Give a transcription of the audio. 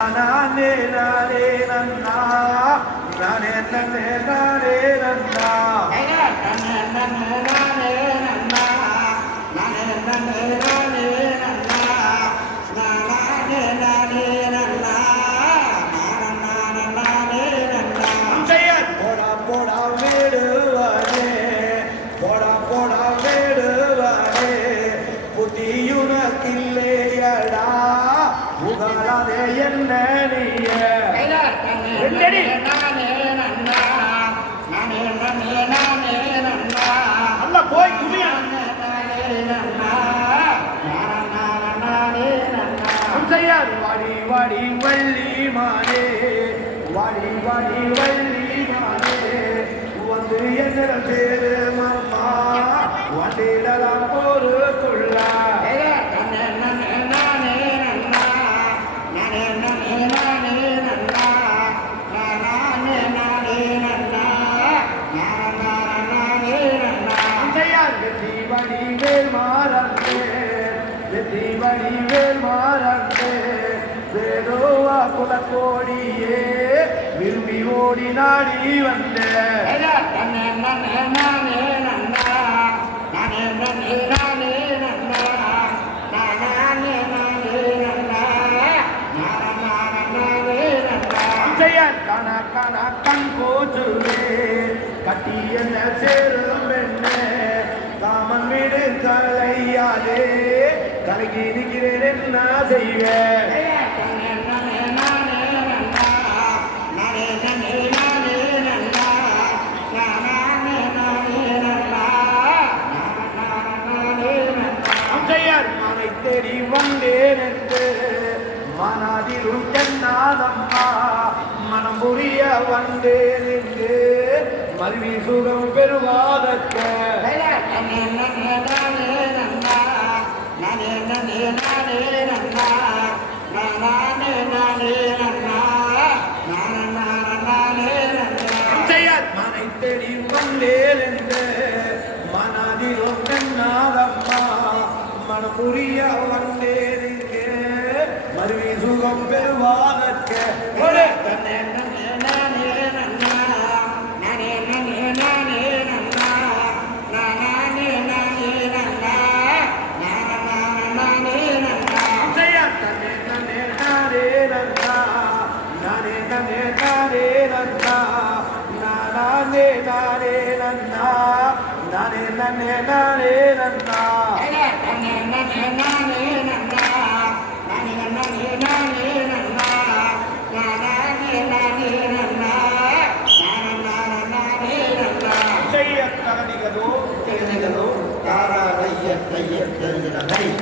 நானே நானே நன்னா நானே நன்னே நானே நன்னா நானே நன்னே நானே நன்னா நானே நன்னே நானே நன்னா நானே நானே நன்னா நானே நானே நன்னா ஜெயன் போடா போடா வேடுவானே போடா போடா வேடுவானே புதியுனக்கில்லையடா உகாதே என்ன நீய ரெண்டடி அல்ல போய் குமியா வாடி வாடி வள்ளி மானே வாடி வாடி வள்ளி மானே வந்து என்ன பேரு மாமா வண்டிடலாம் பொறுக்குள்ள வடிவேல் மாறந்தே வடிவேல் மாறந்தே வேதோவா குலக்கோடியே விரும்பி ஓடி நாடி வந்தே கண கண கண் போச்சுவே கட்டி என்ன சேரும் பெண்ணே காமன் வீடு தலையாலே கலகி இருக்கிறேன் என்ன செய்வேன் மனை தேடி வந்தேன் என்று மனதிலும் என்னாதம்மா மனம் புரிய வந்தேன் என்று மருவி சுகம் பெறுவாதற்க மனை தேடி வந்தேன் என்று மனதிலும் என்னாதம்மா மனம் புரிய வந்தேன் என்று மருவி சுகம் பெறுவாதற்க நானே நானே நானே நன்னா செய்ய தரணிகளோ தெரிஞ்சுகளோ தாராதைய கைய தெரிஞ்சுகளை